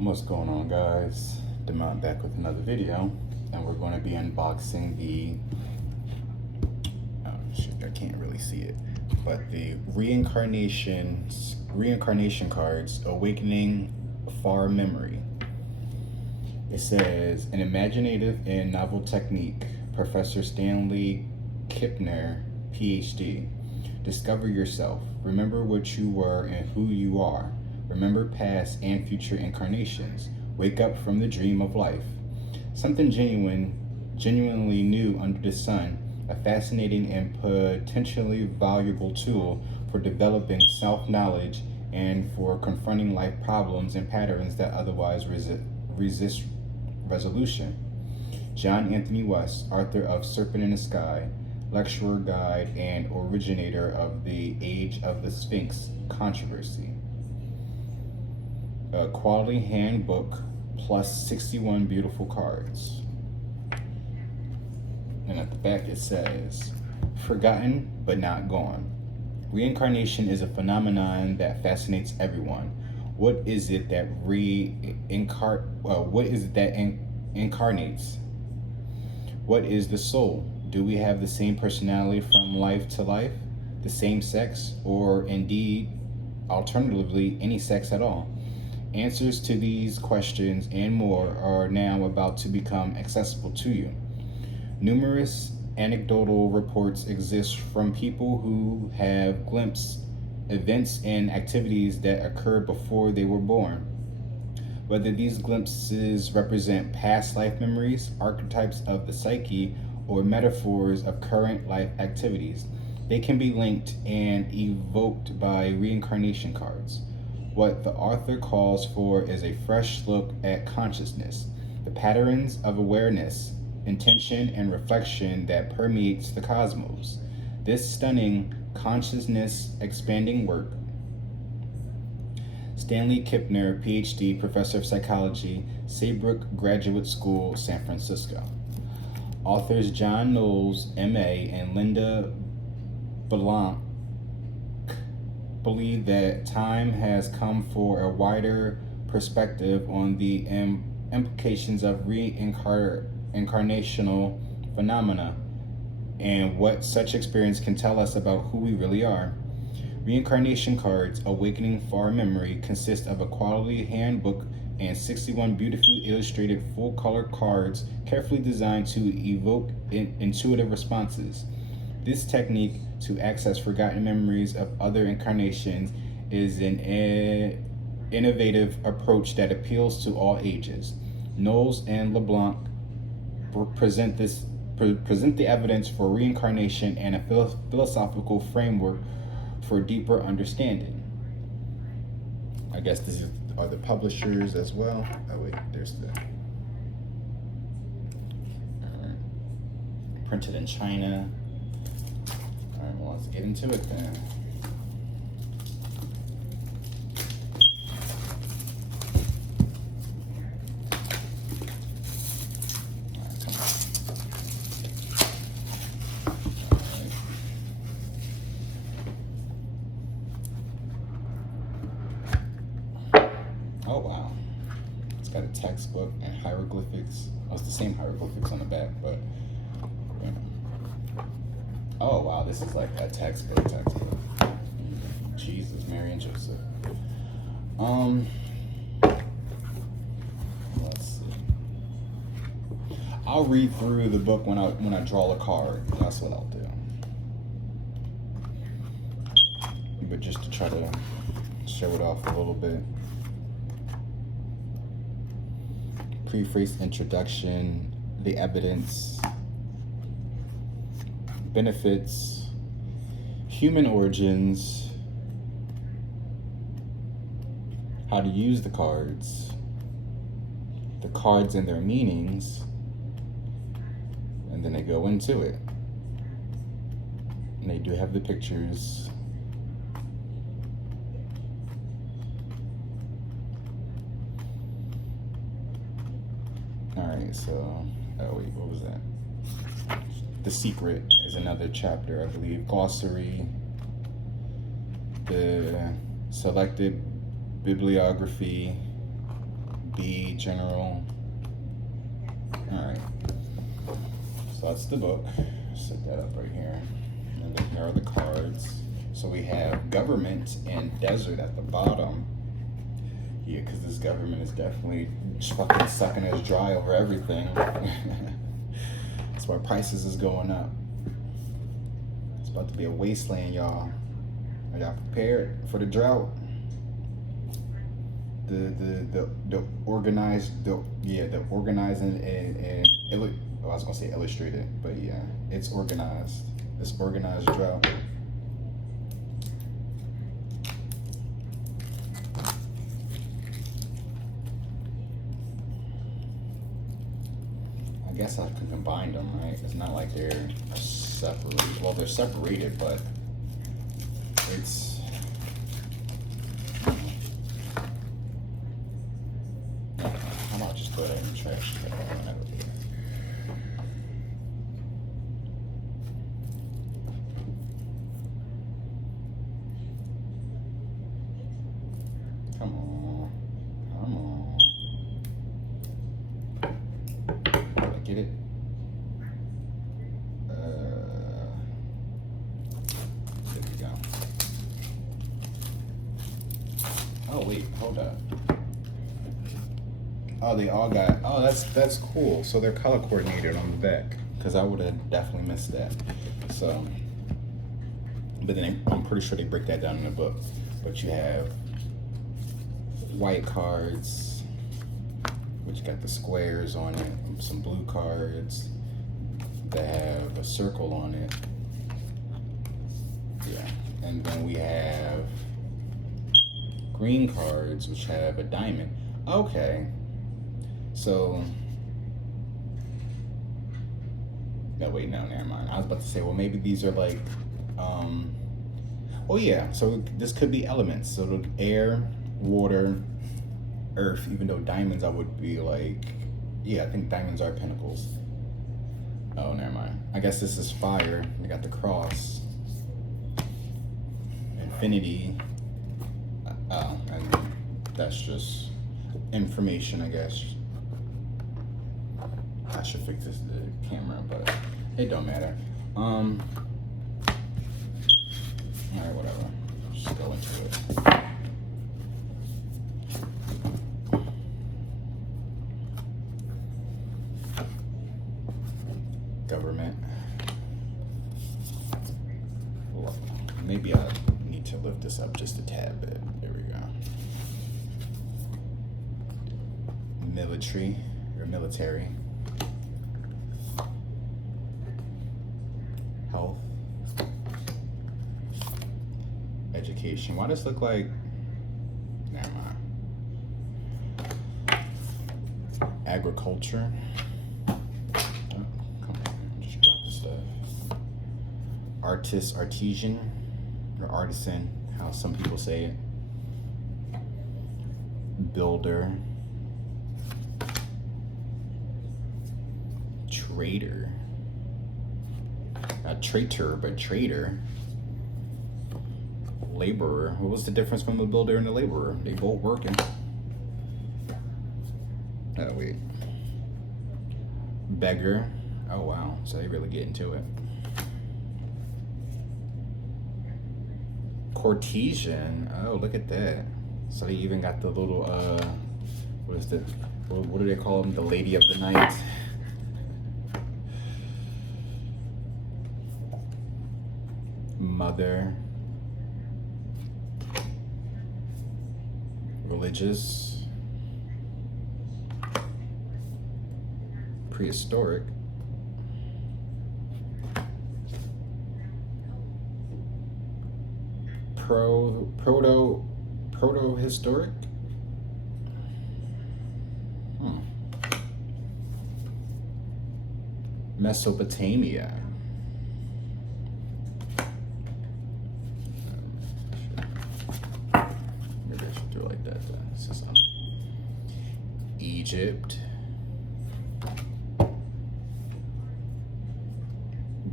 What's going on, guys? Demont back with another video, and we're going to be unboxing the I can't really see it, but the reincarnation cards, Awakening Far Memory. It says, an imaginative and novel technique, Professor Stanley Kipner, PhD. Discover yourself. Remember what you were and who you are. Remember past and future incarnations. Wake up from the dream of life. Something genuinely new under the sun, a fascinating and potentially valuable tool for developing self-knowledge and for confronting life problems and patterns that otherwise resist resolution. John Anthony West, author of Serpent in the Sky, lecturer, guide, and originator of the Age of the Sphinx controversy. A quality handbook plus 61 beautiful cards. And at the back it says, forgotten but not gone. Reincarnation is a phenomenon that fascinates everyone. What is it that incarnates? What is the soul? Do we have the same personality from life to life, the same sex, or indeed, alternatively, any sex at all? Answers to these questions and more are now about to become accessible to you. Numerous anecdotal reports exist from people who have glimpsed events and activities that occurred before they were born. Whether these glimpses represent past life memories, archetypes of the psyche, or metaphors of current life activities, they can be linked and evoked by reincarnation cards. What the author calls for is a fresh look at consciousness, the patterns of awareness, intention, and reflection that permeates the cosmos. This stunning consciousness expanding work. Stanley Kipner, PhD, Professor of Psychology, Saybrook Graduate School, San Francisco. Authors John Knowles, MA, and Linda Blanc believe that time has come for a wider perspective on the implications of reincarnational phenomena and what such experience can tell us about who we really are. Reincarnation cards, Awakening Far Memory, consist of a quality handbook and 61 beautifully illustrated full-color cards carefully designed to evoke intuitive responses. This technique to access forgotten memories of other incarnations is an innovative approach that appeals to all ages. Knowles and LeBlanc present the evidence for reincarnation and a philosophical framework for deeper understanding. I guess these are the publishers as well. Oh wait, there's the printed in China. All right, well, let's get into it then. Oh wow, it's got a textbook and hieroglyphics. Oh, it's the same hieroglyphics on the back, but yeah. Oh wow, this is like a textbook. Jesus, Mary and Joseph. Let's see. I'll read through the book when I draw a card. That's what I'll do. But just to try to show it off a little bit. Preface, introduction, the evidence, benefits, human origins, how to use the cards and their meanings, and then they go into it. And they do have the pictures. Alright, so, oh wait, what was that? The Secret is another chapter, I believe. Glossary, the selected bibliography, B, general. Alright. So that's the book. Set that up right here. And then here are the cards. So we have government and desert at the bottom. Yeah, because this government is definitely just fucking sucking us dry over everything. That's why prices is going up. It's about to be a wasteland, y'all. Are y'all prepared for the drought? The organized, the organizing and I was gonna say illustrated, but yeah, it's organized. It's organized drought. I guess I can combine them, right? It's not like they're separated. Well, they're separated, but it's. How about just throw that in the trash? Come on. Come on. Did I get it? There we go. Oh wait, hold up. Oh, they all got. Oh, that's cool. So they're color coordinated on the back, because I would have definitely missed that. So, but then I'm pretty sure they break that down in the book. But you have white cards, which got the squares on it. Some blue cards that have a circle on it. Yeah, and then we have green cards, which have a diamond. Okay. So, no, wait, no, never mind. I was about to say, well, maybe these are like, oh yeah, so this could be elements. So the air, water, earth, even though diamonds, I would be like, yeah, I think diamonds are pentacles. Oh, never mind. I guess this is fire. We got the cross. Infinity. Oh, and that's just information, I guess. I should fix the camera, but it don't matter. Alright, whatever. Just go into it. Government. Well, maybe I need to lift this up just a tad bit. There we go. Military or military. Health. Education. Why does this look like? Never mind. Agriculture. Oh, come on, just drop the stuff. Artist, artisan, or artisan, how some people say it. Builder. Trader. Not traitor, but trader. Laborer. What was the difference from a builder and a laborer? They both working. Oh, wait. Beggar. Oh, wow. So they really get into it. Courtesan. Oh, look at that. So they even got the little, what do they call them? The lady of the night. Mother. Religious. Prehistoric. Proto-historic. Mesopotamia. Maybe I should do it like that. Egypt.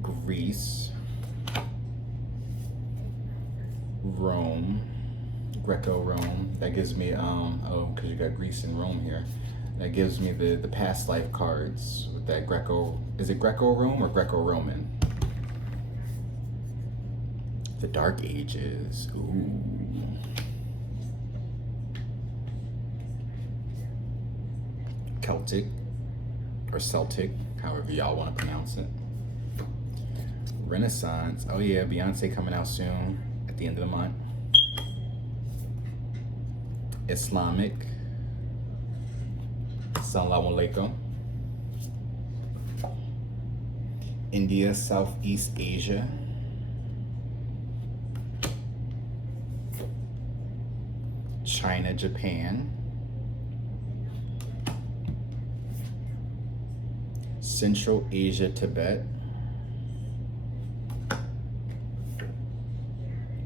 Greece. Rome. Greco-Rome. That gives me oh, because you got Greece and Rome here. That gives me the past life cards with that Greco. Is it Greco-Rome or Greco-Roman? The Dark Ages. Ooh. Celtic or Celtic, however y'all want to pronounce it. Renaissance. Oh yeah, Beyonce coming out soon at the end of the month. Islamic. Assalamu alaikum. India, Southeast Asia. China, Japan. Central Asia, Tibet.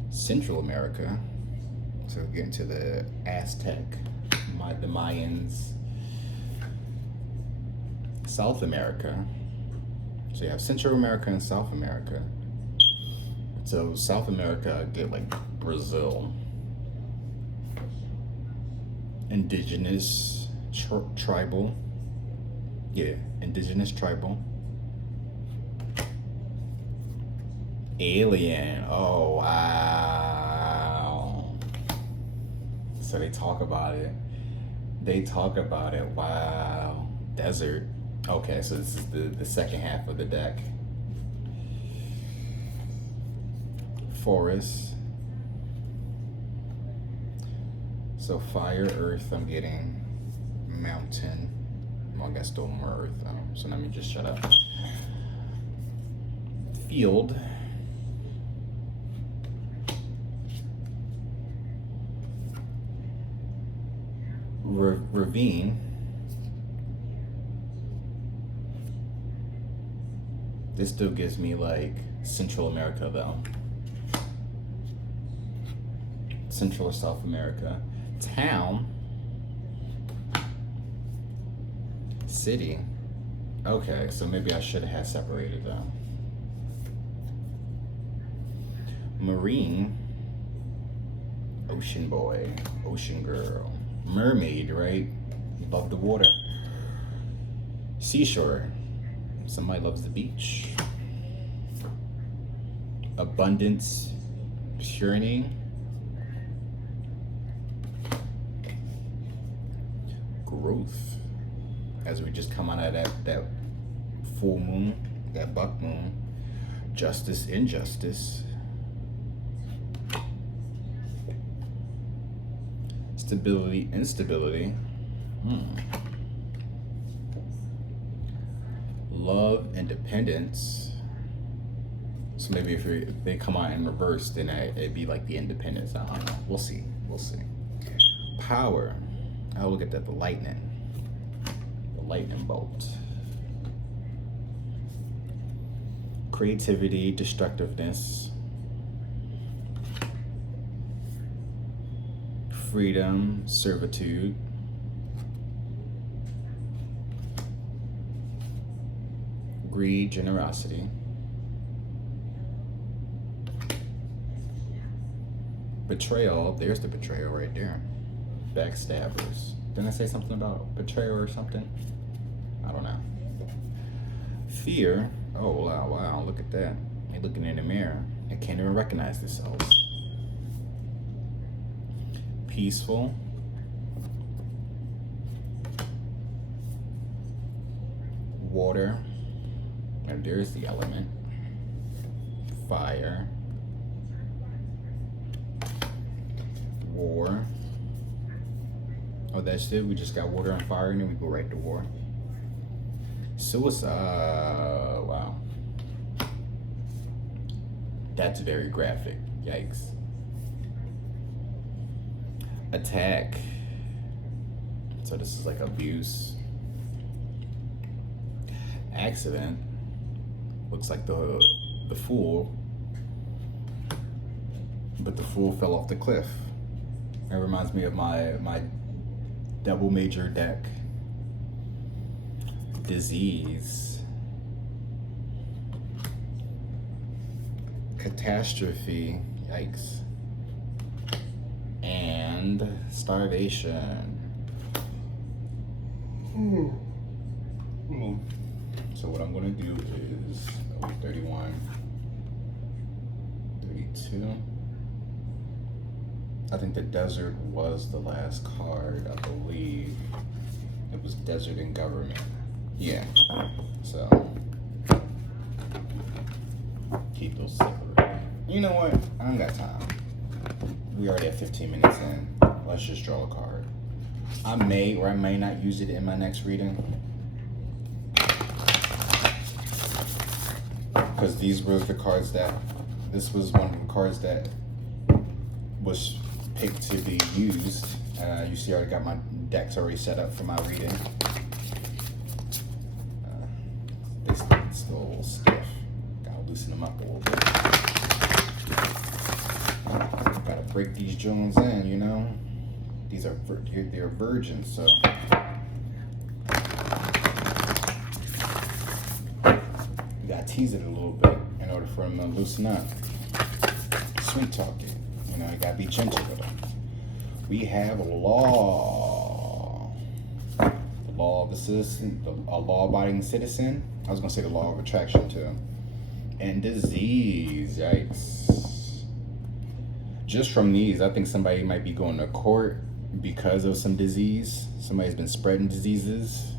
Central America. So get into the Aztec, the Mayans. South America. So you have Central America and South America. So South America, get like Brazil. Indigenous, tribal. Yeah, indigenous, tribal. Alien. Oh, wow. So they talk about it. Wow. Desert. Okay, so this is the second half of the deck. Forest. So fire, earth, I'm getting mountain. Well, I got still more earth. So let me just shut up. Field. Ravine. This still gives me like Central America though. Central or South America. Town. City. Okay, so maybe I should have separated them. Marine. Ocean boy. Ocean girl. Mermaid, right? Love the water. Seashore. Somebody loves the beach. Abundance. Purity. Growth. As we just come out of that full moon, that buck moon. Justice, injustice. Stability, instability. Love, independence. So maybe if they come out in reverse, then it'd be like the independence. I don't know. We'll see. Power. Oh, look at that. The lightning. The lightning bolt. Creativity, destructiveness. Freedom, servitude. Greed, generosity. Betrayal, there's the betrayal right there. Backstabbers. Didn't I say something about betrayal or something? I don't know. Fear, oh wow, look at that. They're looking in the mirror. They can't even recognize themselves. Peaceful. Water. And there's the element. Fire. War. Oh, that's it? We just got water and fire and then we go right to war. Suicide. Wow. That's very graphic. Yikes. Attack. So this is like abuse. Accident. Looks like the fool. But the fool fell off the cliff. That reminds me of my double major deck. Disease. Catastrophe. Yikes. And and starvation. So what I'm going to do is 31, 32. I think the desert was the last card, I believe. It was desert and government. Yeah. So keep those separate. You know what? I don't got time. We already have 15 minutes in. Let's just draw a card. I may or I may not use it in my next reading. Because these were the cards that, this was one of the cards that was picked to be used. You see I already got my decks already set up for my reading. They still a little stiff. Gotta loosen them up a little bit. Gotta break these Jones in, you know? These are, they're virgins, so. You gotta tease it a little bit in order for them to loosen up. Sweet talk it. You know, you gotta be gentle with them. We have law. The law of the citizen, a law-abiding citizen. I was gonna say the law of attraction too. And disease, yikes. Just from these, I think somebody might be going to court because of some disease. Somebody's been spreading diseases.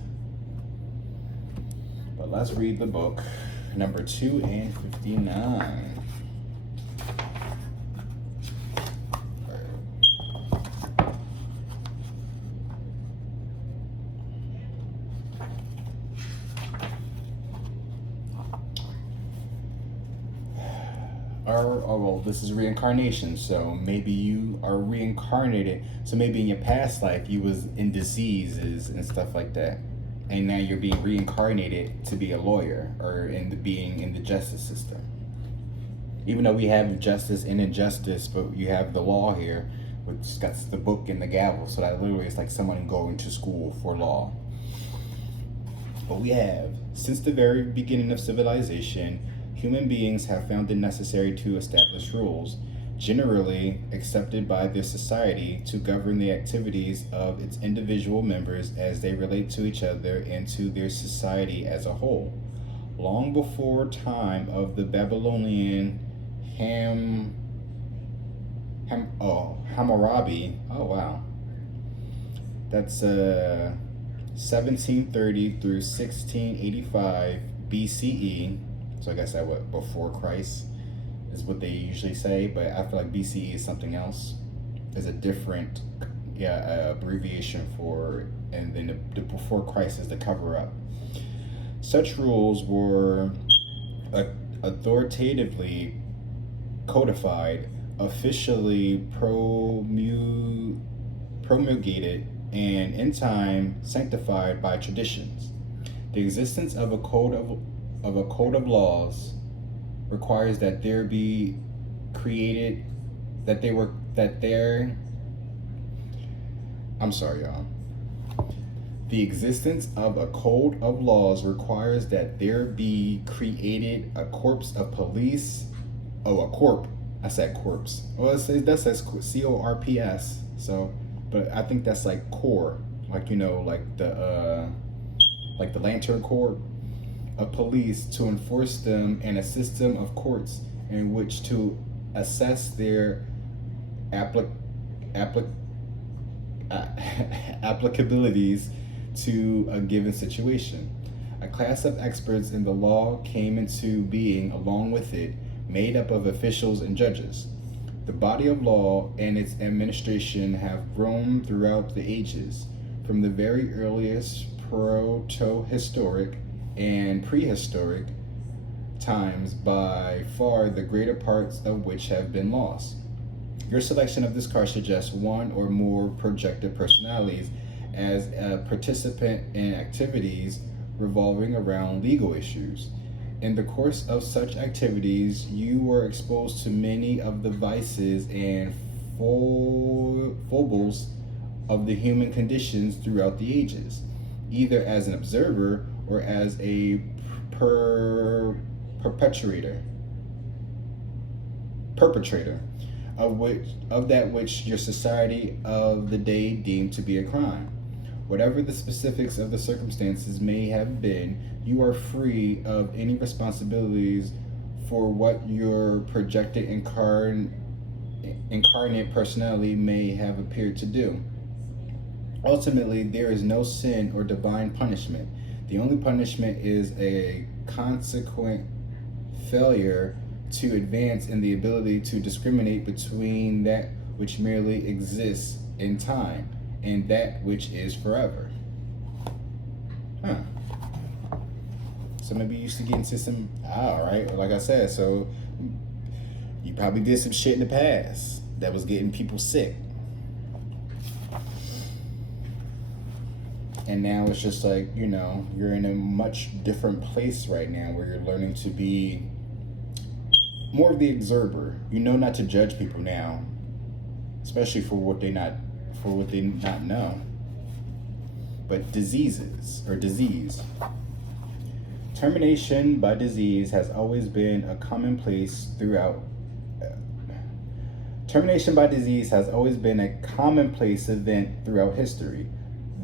But let's read the book. Number 2 and 59. Well, this is reincarnation, so maybe you are reincarnated. So maybe in your past life you was in diseases and stuff like that, and now you're being reincarnated to be a lawyer or being in the justice system. Even though we have justice and injustice, but you have the law here, which got the book and the gavel. So that literally is like someone going to school for law. But we have, since the very beginning of civilization, human beings have found it necessary to establish rules, generally accepted by their society, to govern the activities of its individual members as they relate to each other and to their society as a whole. Long before time of the Babylonian Hammurabi, oh wow, that's 1730 through 1685 BCE. So I guess that before Christ is what they usually say, but I feel like BCE is something else. There's a different abbreviation for, and then the before Christ is the cover up. Such rules were authoritatively codified, officially promulgated, and in time sanctified by traditions. The existence of a code of laws requires that there be created, I'm sorry, y'all. The existence of a code of laws requires that there be created a corps of police. Oh, a corp. I said corpse. Well, that says CORPS. So, but I think that's like core, like, you know, like the Lantern Corps of police, to enforce them, and a system of courts in which to assess their applicabilities to a given situation. A class of experts in the law came into being along with it, made up of officials and judges. The body of law and its administration have grown throughout the ages, from the very earliest proto-historic and prehistoric times, by far the greater parts of which have been lost. Your selection of this card suggests one or more projected personalities as a participant in activities revolving around legal issues. In the course of such activities, you were exposed to many of the vices and foibles of the human conditions throughout the ages, either as an observer or as a perpetrator. of that which your society of the day deemed to be a crime. Whatever the specifics of the circumstances may have been, you are free of any responsibilities for what your projected incarnate personality may have appeared to do. Ultimately, there is no sin or divine punishment. The only punishment is a consequent failure to advance in the ability to discriminate between that which merely exists in time and that which is forever. Huh. So maybe you used to get into some, right, like I said, so you probably did some shit in the past that was getting people sick. And now it's just like, you're in a much different place right now where you're learning to be more of the observer. You know not to judge people now, especially for what they not know. But disease. Termination by disease has always been a commonplace throughout. Termination by disease has always been a commonplace event throughout history.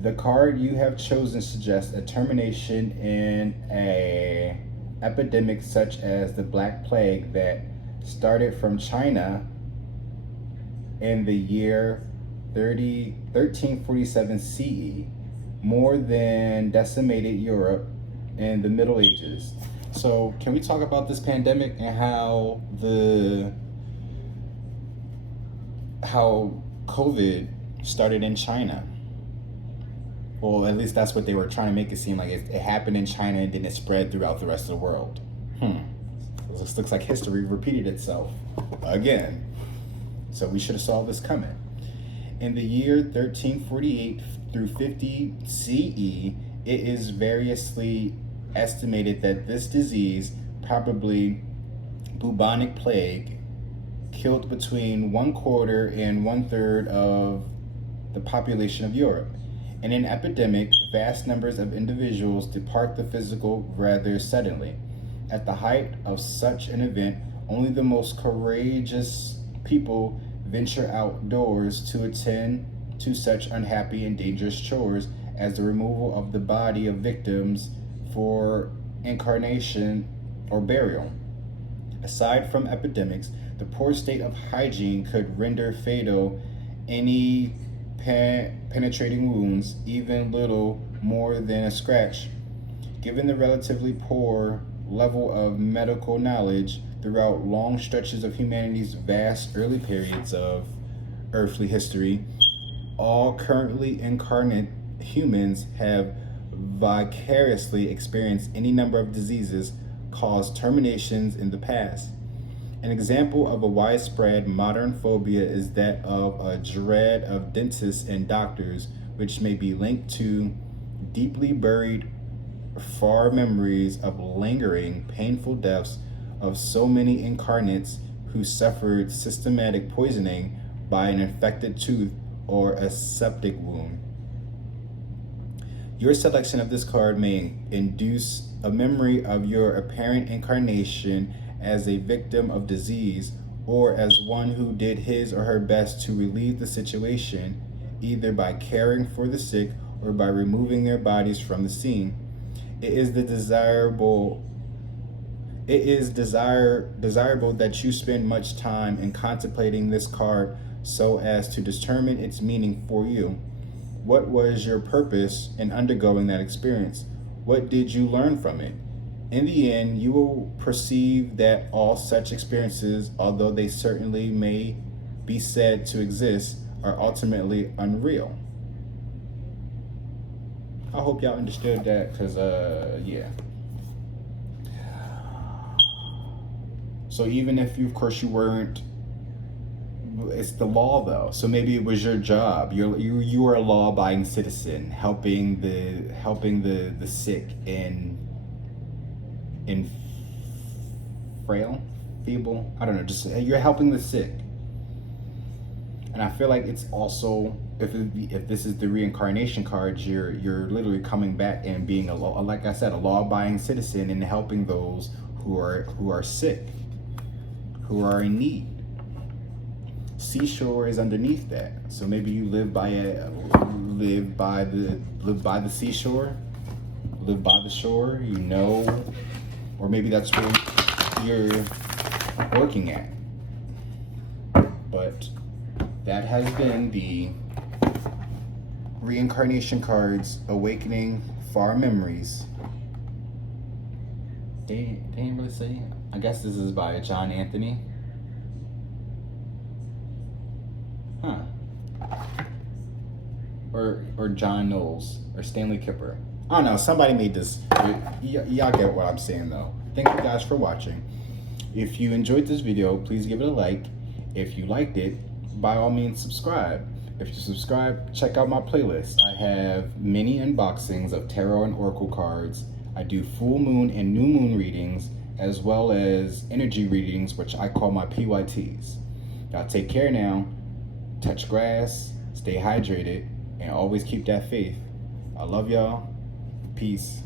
The card you have chosen suggests a termination in an epidemic such as the Black Plague that started from China in the year 1347 CE, more than decimated Europe in the Middle Ages. So can we talk about this pandemic and how COVID started in China? Well, at least that's what they were trying to make it seem like. It happened in China and then it spread throughout the rest of the world. This looks like history repeated itself again. So we should have saw this coming. In the year 1348 through 50 CE, it is variously estimated that this disease, probably bubonic plague, killed between 1/4 and 1/3 of the population of Europe. In an epidemic, vast numbers of individuals depart the physical rather suddenly. At the height of such an event, only the most courageous people venture outdoors to attend to such unhappy and dangerous chores as the removal of the body of victims for incarnation or burial. Aside from epidemics, the poor state of hygiene could render fatal any penetrating wounds, even little more than a scratch. Given the relatively poor level of medical knowledge throughout long stretches of humanity's vast early periods of earthly history, all currently incarnate humans have vicariously experienced any number of diseases caused terminations in the past. An example of a widespread modern phobia is that of a dread of dentists and doctors, which may be linked to deeply buried far memories of lingering, painful deaths of so many incarnates who suffered systematic poisoning by an infected tooth or a septic wound. Your selection of this card may induce a memory of your apparent incarnation as a victim of disease or as one who did his or her best to relieve the situation, either by caring for the sick or by removing their bodies from the scene. It is desirable that you spend much time in contemplating this card so as to determine its meaning for you. What was your purpose in undergoing that experience? What did you learn from it? In the end, you will perceive that all such experiences, although they certainly may be said to exist, are ultimately unreal. I hope y'all understood that, because, yeah. So even if you weren't, it's the law though. So maybe it was your job. You were a law-abiding citizen, helping the sick and feeble. I don't know. Just you're helping the sick. And I feel like it's also, if this is the reincarnation cards, you're literally coming back and being like I said, a law-abiding citizen and helping those who are sick, who are in need. seashore is underneath that. So maybe you live by the seashore, live by the shore, you know, or maybe that's where you're working at. But that has been the reincarnation cards, awakening far memories. They didn't really say. I guess this is by John Anthony. Huh. Or John Knowles or Stanley Kipper. I don't know. Somebody made this. Y'all get what I'm saying though. Thank you guys for watching. If you enjoyed this video, please give it a like. If you liked it, by all means subscribe. If you subscribe, check out my playlist. I have many unboxings of tarot and oracle cards. I do full moon and new moon readings, as well as energy readings, which I call my PYTs. Y'all take care now. Touch grass, stay hydrated, and always keep that faith. I love y'all. Peace.